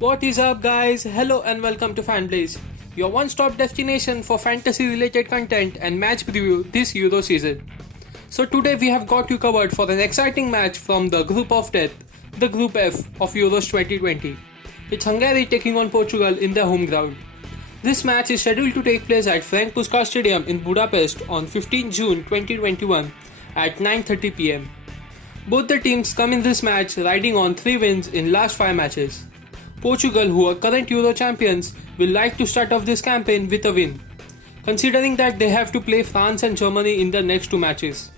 What is up, guys? Hello and welcome to Fanblaze, your one-stop destination for fantasy-related content and match preview this Euro season. So today we have got you covered for an exciting match from the Group of Death, the Group F of Euros 2020. It's Hungary taking on Portugal in their home ground. This match is scheduled to take place at Ferenc Puskás Stadium in Budapest on 15 June 2021 at 9:30 pm. Both the teams come in this match riding on 3 wins in last 5 matches. Portugal, who are current Euro champions, will like to start off this campaign with a win, considering that they have to play France and Germany in their next 2 matches.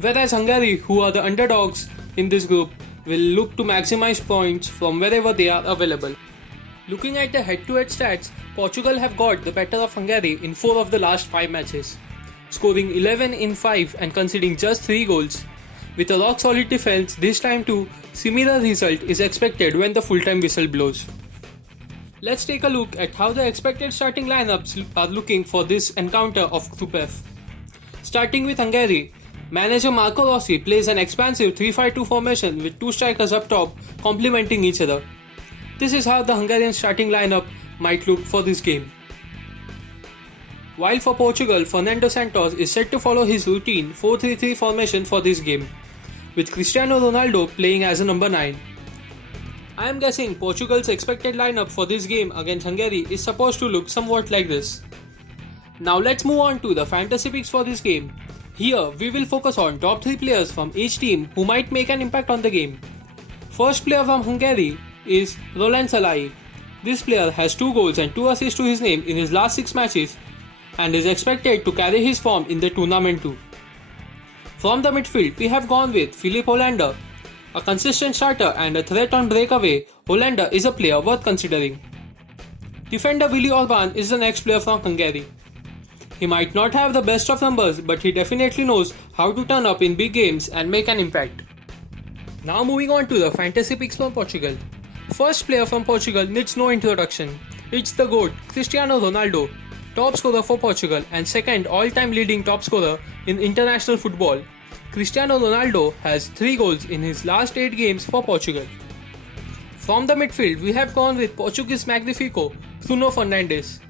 Whereas Hungary, who are the underdogs in this group, will look to maximize points from wherever they are available. Looking at the head-to-head stats, Portugal have got the better of Hungary in 4 of the last 5 matches, scoring 11 in 5 and conceding just 3 goals. With a rock-solid defense, this time too, similar result is expected when the full-time whistle blows. Let's take a look at how the expected starting lineups are looking for this encounter of Group F. Starting with Hungary, manager Marco Rossi plays an expansive 3-5-2 formation with 2 strikers up top complementing each other. This is how the Hungarian starting lineup might look for this game. While for Portugal, Fernando Santos is set to follow his routine 4-3-3 formation for this game, with Cristiano Ronaldo playing as a number 9. I am guessing Portugal's expected lineup for this game against Hungary is supposed to look somewhat like this. Now let's move on to the fantasy picks for this game. Here we will focus on top 3 players from each team who might make an impact on the game. First player from Hungary is Roland Szalai. This player has 2 goals and 2 assists to his name in his last 6 matches and is expected to carry his form in the tournament too. From the midfield, we have gone with Filip Hollander. A consistent starter and a threat on breakaway, Hollander is a player worth considering. Defender Willi Orban is the next player from Hungary. He might not have the best of numbers, but he definitely knows how to turn up in big games and make an impact. Now moving on to the fantasy picks from Portugal. First player from Portugal needs no introduction. It's the GOAT, Cristiano Ronaldo, top scorer for Portugal and second all-time leading top scorer in international football. Cristiano Ronaldo has 3 goals in his last 8 games for Portugal. From the midfield, we have gone with Portuguese Magnifico, Bruno Fernandes.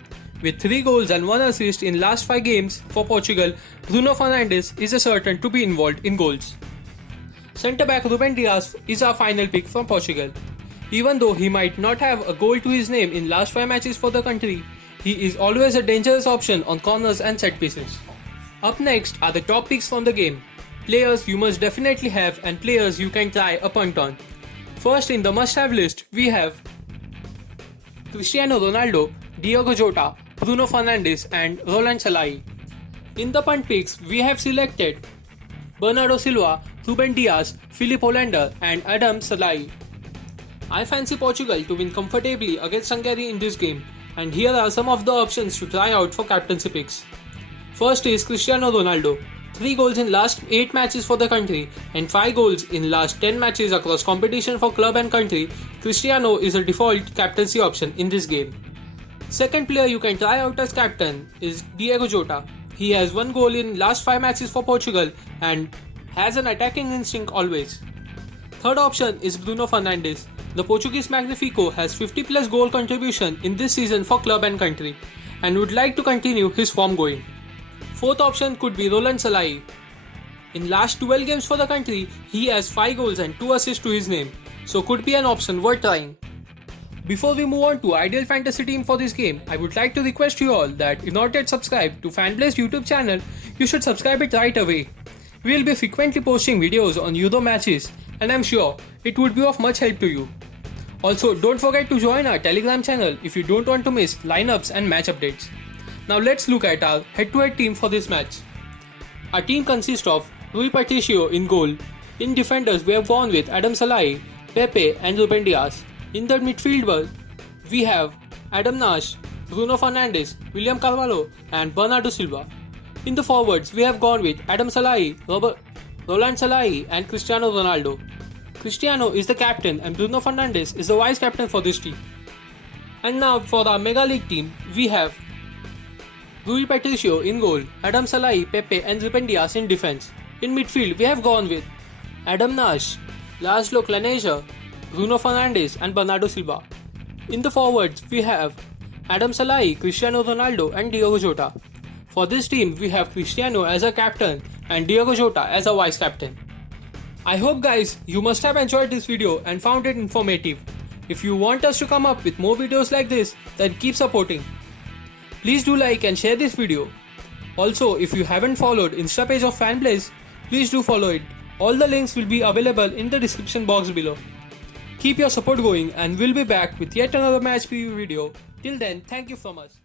With 3 goals and 1 assist in last 5 games for Portugal, Bruno Fernandes is certain to be involved in goals. Centre-back Ruben Dias is our final pick from Portugal. Even though he might not have a goal to his name in last 5 matches for the country, he is always a dangerous option on corners and set pieces. Up next are the top picks from the game. Players you must definitely have and players you can try a punt on. First in the must-have list, we have Cristiano Ronaldo, Diogo Jota, Bruno Fernandes and Roland Szalai. In the punt picks, we have selected Bernardo Silva, Ruben Dias, Filip Hollander and Adam Szalai. I fancy Portugal to win comfortably against Hungary in this game, and here are some of the options to try out for captaincy picks. First is Cristiano Ronaldo. 3 goals in last 8 matches for the country and 5 goals in last 10 matches across competition for club and country. Cristiano is a default captaincy option in this game. Second player you can try out as captain is Diogo Jota. He has 1 goal in last 5 matches for Portugal and has an attacking instinct always. Third option is Bruno Fernandes. The Portuguese Magnifico has 50 plus goal contribution in this season for club and country and would like to continue his form going. Fourth option could be Roland Szalai. In last 12 games for the country, he has 5 goals and 2 assists to his name, so could be an option worth trying. Before we move on to ideal fantasy team for this game, I would like to request you all that if not yet subscribed to Fanblaze YouTube channel, you should subscribe it right away. We will be frequently posting videos on Euro matches and I'm sure it would be of much help to you. Also, don't forget to join our Telegram channel if you don't want to miss lineups and match updates. Now let's look at our head-to-head team for this match. Our team consists of Rui Patricio in goal. In defenders, we have gone with Adam Szalai, Pepe and Ruben Dias. In the midfield, we have Adam Nash, Bruno Fernandes, William Carvalho and Bernardo Silva. In the forwards, we have gone with Adam Szalai, Roland Szalai and Cristiano Ronaldo. Cristiano is the captain and Bruno Fernandes is the vice captain for this team. And now for our Mega League team, we have Rui Patricio in goal, Adam Szalai, Pepe and Ruben Dias in defense. In midfield, we have gone with Adam Nash, Laszlo Klaneza, Bruno Fernandes and Bernardo Silva. In the forwards, we have Adam Salai, Cristiano Ronaldo and Diogo Jota. For this team, we have Cristiano as a captain and Diogo Jota as a vice captain. I hope guys, you must have enjoyed this video and found it informative. If you want us to come up with more videos like this, then keep supporting. Please do like and share this video. Also, if you haven't followed Insta page of Fanblaze, please do follow it. All the links will be available in the description box below. Keep your support going and we'll be back with yet another match preview video. Till then, thank you from us.